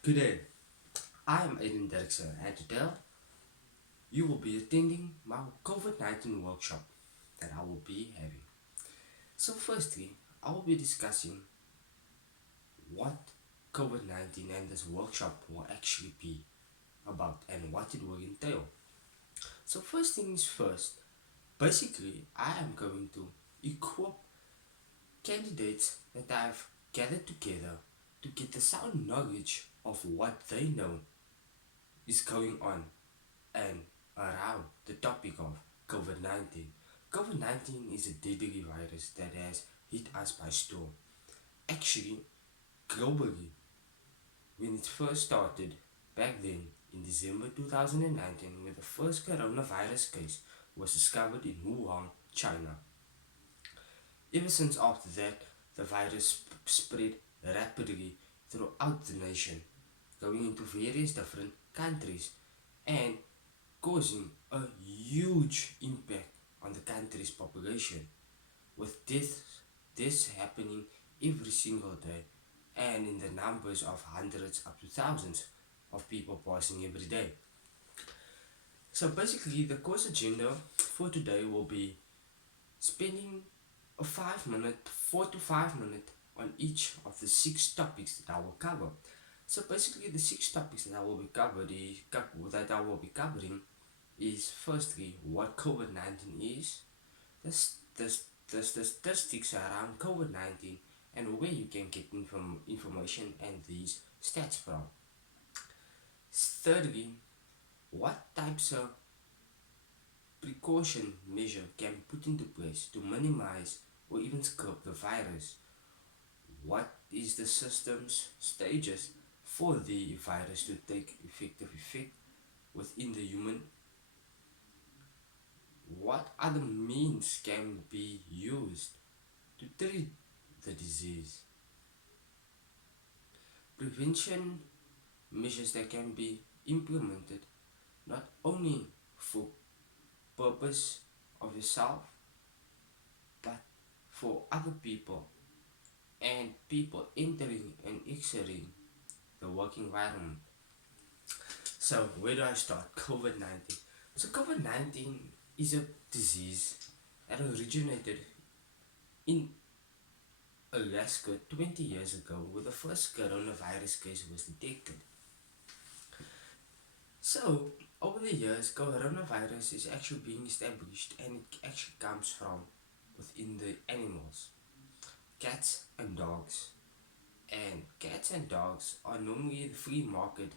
Good day, I am Aiden Derksen and today you will be attending my COVID-19 workshop that I will be having. So firstly, I will be discussing what COVID-19 and this workshop will actually be about and what it will entail. So first things first, basically I am going to equip candidates that I've gathered together to get the sound knowledge of what they know is going on and around the topic of COVID 19. COVID 19 is a deadly virus that has hit us by storm. Actually, globally, when it first started back then in December 2019, when the first coronavirus case was discovered in Wuhan, China. Ever since after that, the virus spread rapidly throughout the nation, going into various different countries and causing a huge impact on the country's population, with deaths happening every single day and in the numbers of hundreds up to thousands of people passing every day. So basically the course agenda for today will be spending a 4 to 5 minute on each of the six topics that I will cover. So basically the six topics that I will be covering is firstly what COVID 19 is, the, the statistics around COVID 19, and where you can get information and these stats from. Thirdly, what types of precaution measure can be put into place to minimize or even curb the virus. What is the system's stages for the virus to take effective effect within the human. What other means can be used to treat the disease? Prevention measures that can be implemented not only for purpose of yourself but for other people and people entering and exiting the work environment. So where do I start? COVID-19. So COVID-19 is a disease that originated in Alaska 20 years ago, where the first coronavirus case was detected. So, over the years, coronavirus is actually being established and it actually comes from within the animals, cats and dogs. And cats and dogs are normally the free market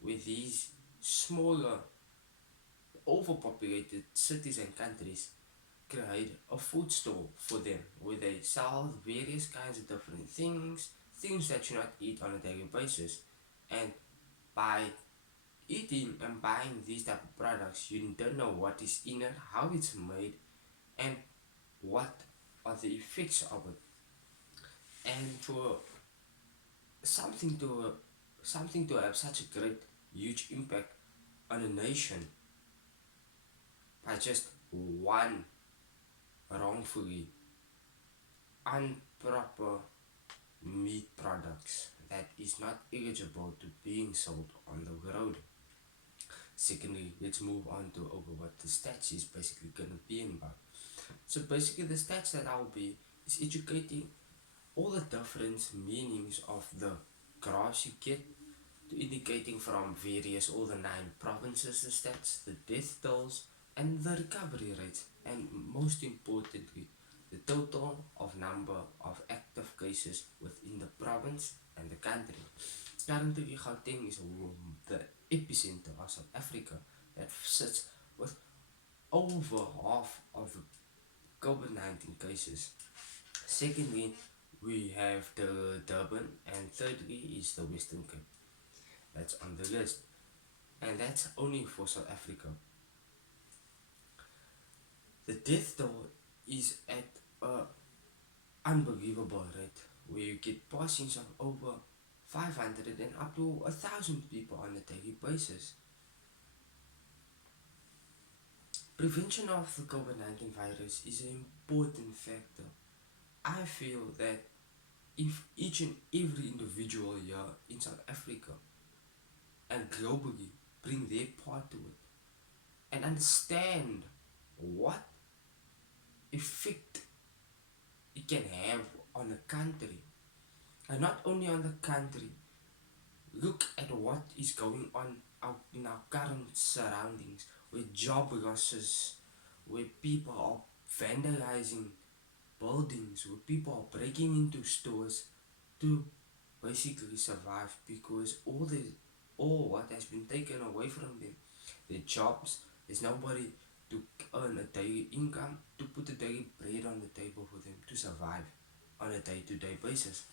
where these smaller, overpopulated cities and countries create a food store for them where they sell various kinds of different things that you not eat on a daily basis. And by eating and buying these type of products, you don't know what is in it, how it's made, and what are the effects of it. And for something to something to have such a great, huge impact on a nation by just one wrongfully improper meat products that is not eligible to being sold on the road. Secondly, let's move on to over what the stats is basically gonna be about. So basically the stats that I'll be is educating all the different meanings of the graphs you get to indicating from various all the 9 provinces the stats, the death tolls and the recovery rates, and most importantly the total of number of active cases within the province and the country. Currently, Gauteng is the epicenter of South Africa that sits with over half of the COVID-19 cases. Secondly, we have the Durban, and thirdly is the Western Cape. That's on the list, and that's only for South Africa. The death toll is at a unbelievable rate where you get passings of over 500 and up to 1,000 people on a daily basis. Prevention of the COVID-19 virus is an important factor. I feel that if each and every individual here in South Africa and globally bring their part to it and understand what effect it can have on a country. And not only on the country, look at what is going on out in our current surroundings with job losses, where people are vandalizing buildings, where people are breaking into stores to basically survive because all what has been taken away from them, their jobs, there's nobody to earn a daily income, to put a daily bread on the table for them to survive on a day-to-day basis.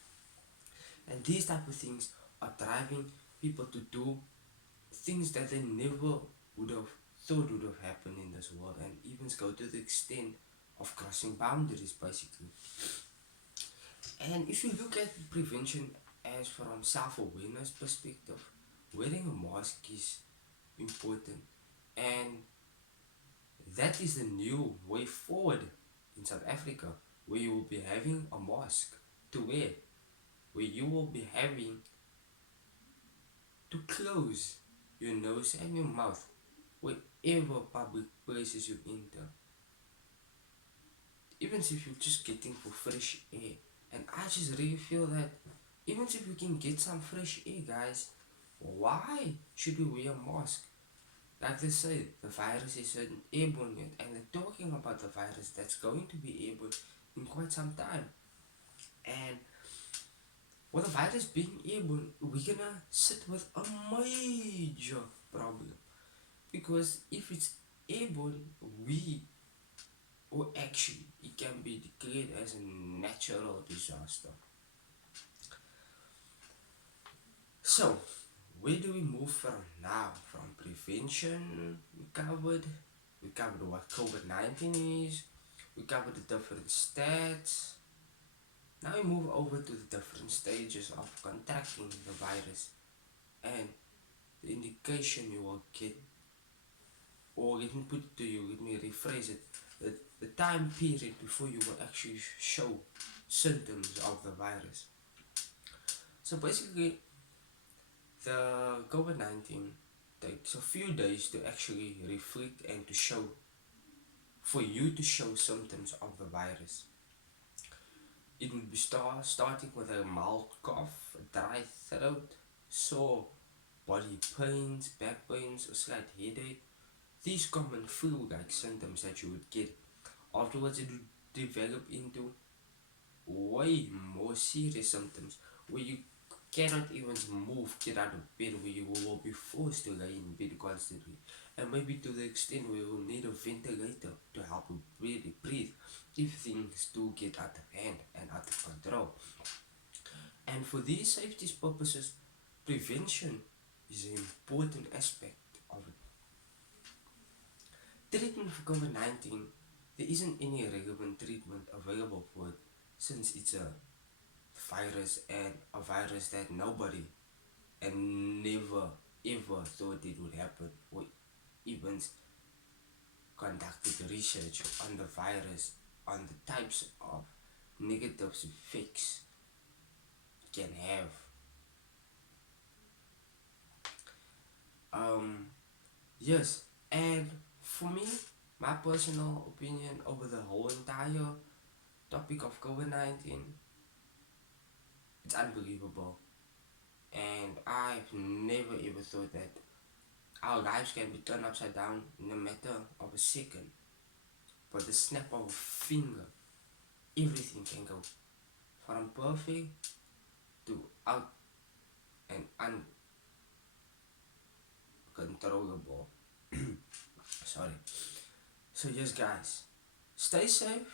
And these type of things are driving people to do things that they never would have thought would have happened in this world, and even go to the extent of crossing boundaries basically. And if you look at prevention as from self-awareness perspective, wearing a mask is important, and that is the new way forward in South Africa, where you will be having a mask to wear, where you will be having to close your nose and your mouth wherever public places you enter, even if you're just getting for fresh air. And I just really feel that even if we can get some fresh air, guys, why should we wear a mask? Like they say, the virus is an airborne yet, and they're talking about the virus that's going to be airborne in quite some time. And with the virus being airborne, we're gonna sit with a major problem, because if it's airborne, we or actually it can be declared as a natural disaster. So, where do we move from now? From prevention, we covered what COVID-19 is, we covered the different stats. Now we move over to the different stages of contracting the virus and the indication you will get, or let me put it to you, let me rephrase it, the time period before you will actually show symptoms of the virus. So basically, the COVID-19 takes a few days to actually reflect and to show, for you to show symptoms of the virus. It would be starting with a mild cough, a dry throat, sore body pains, back pains, or slight headache. These common flu-like symptoms that you would get. Afterwards, it would develop into way more serious symptoms where you cannot even move, get out of bed, where you will be forced to lay in bed constantly, and maybe to the extent where you will need a ventilator to help you breathe if things do get out of hand and out of control. And for these safety purposes, prevention is an important aspect of it. Treatment for COVID-19, there isn't any relevant treatment available for it, since it's a virus, and a virus that nobody and never ever thought it would happen, or even conducted research on the virus, on the types of negative effects it can have. Yes, and for me, my personal opinion over the whole entire topic of COVID-19, it's unbelievable. And I've never ever thought that our lives can be turned upside down in a matter of a second. But the snap of a finger, everything can go from perfect to out and uncontrollable. Sorry. So yes, guys, stay safe,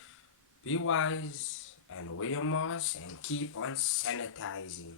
be wise, and wear your mask and keep on sanitizing.